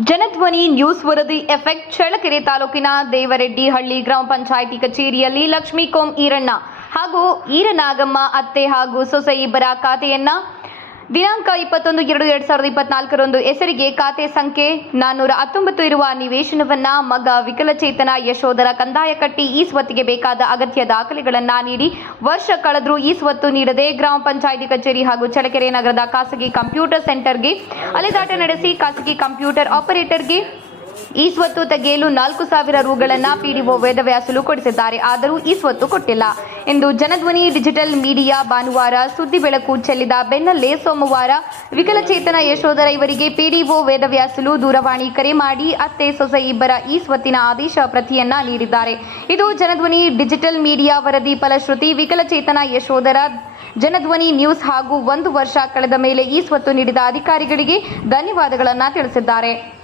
Janadhwani news ವರದಿ effect Challakere ತಾಲೂಕಿನ ದೇವರೆಡ್ಡಿ ಹಳ್ಳಿ ಗ್ರಾಮ ಪಂಚಾಯಿತಿ ಕಚೇರಿಯಲ್ಲಿ ಲಕ್ಷ್ಮೀ ಕೋಂ ಈರಣ್ಣ ಹಾಗೂ ಈರನಾಗಮ್ಮ ಅತ್ತೆ ಹಾಗೂ ಸೊಸೆ ಇಬ್ಬರ ಖಾತೆಯನ್ನ ದಿನಾಂಕ ಇಪ್ಪತ್ತೊಂದು, ಎರಡು, ಎರಡ್ ಸಾವಿರದ ಇಪ್ಪತ್ನಾಲ್ಕರಂದು ಹೆಸರಿಗೆ ಖಾತೆ ಸಂಖ್ಯೆ ನಾನ್ನೂರ ಹತ್ತೊಂಬತ್ತು ಇರುವ ನಿವೇಶನವನ್ನ ಮಗ ವಿಕಲಚೇತನ ಯಶೋಧರ ಕಂದಾಯ ಕಟ್ಟಿ ಈ ಸ್ವತ್ತಿಗೆ ಬೇಕಾದ ಅಗತ್ಯ ದಾಖಲೆಗಳನ್ನ ನೀಡಿ ವರ್ಷ ಕಳೆದರೂ ಈ ಸ್ವತ್ತು ನೀಡದೆ ಗ್ರಾಮ ಪಂಚಾಯಿತಿ ಕಚೇರಿ ಹಾಗೂ ಚಳಕೆರೆ ನಗರದ ಖಾಸಗಿ ಕಂಪ್ಯೂಟರ್ ಸೆಂಟರ್ಗೆ ಅಲೆದಾಟ ನಡೆಸಿ ಖಾಸಗಿ ಕಂಪ್ಯೂಟರ್ ಆಪರೇಟರ್ಗೆ ಈ ಸ್ವತ್ತು ತೆಗೆಯಲು ನಾಲ್ಕು ಸಾವಿರ ರುಗಳನ್ನ ಪಿಡಿಒ ವೇದವ್ಯಾಸಲು ಕೊಡಿಸಿದ್ದಾರೆ. ಆದರೂ ಈ ಸ್ವತ್ತು ಕೊಟ್ಟಿಲ್ಲ. ಎಂದು ಜನಧ್ವನಿ, ಡಿಜಿಟಲ್ ಮೀಡಿಯಾ ಭಾನುವಾರ ಸುದ್ದಿ ಬೆಳಕು ಚೆಲ್ಲಿದ ಬೆನ್ನಲ್ಲೇ ಸೋಮವಾರ ವಿಕಲಚೇತನ ಯಶೋಧರ ಇವರಿಗೆ ಪಿಡಿಒ ವೇದವ್ಯಾಸಲು ದೂರವಾಣಿ ಕರೆ ಮಾಡಿ ಅತ್ತೆ ಸೊಸೆ ಇಬ್ಬರ ಈ ಸ್ವತ್ತಿನ ಆದೇಶ ಪ್ರತಿಯನ್ನ ನೀಡಿದ್ದಾರೆ. ಇದು ಜನಧ್ವನಿ, ಡಿಜಿಟಲ್ ಮೀಡಿಯಾ ವರದಿ ಫಲಶ್ರುತಿ ವಿಕಲಚೇತನ ಯಶೋಧರ ಜನಧ್ವನಿ ನ್ಯೂಸ್ ಹಾಗೂ ಒಂದು ವರ್ಷ ಕಳೆದ ಮೇಲೆ ಈ ಸ್ವತ್ತು ನೀಡಿದ ಅಧಿಕಾರಿಗಳಿಗೆ ಧನ್ಯವಾದಗಳನ್ನು ತಿಳಿಸಿದ್ದಾರೆ.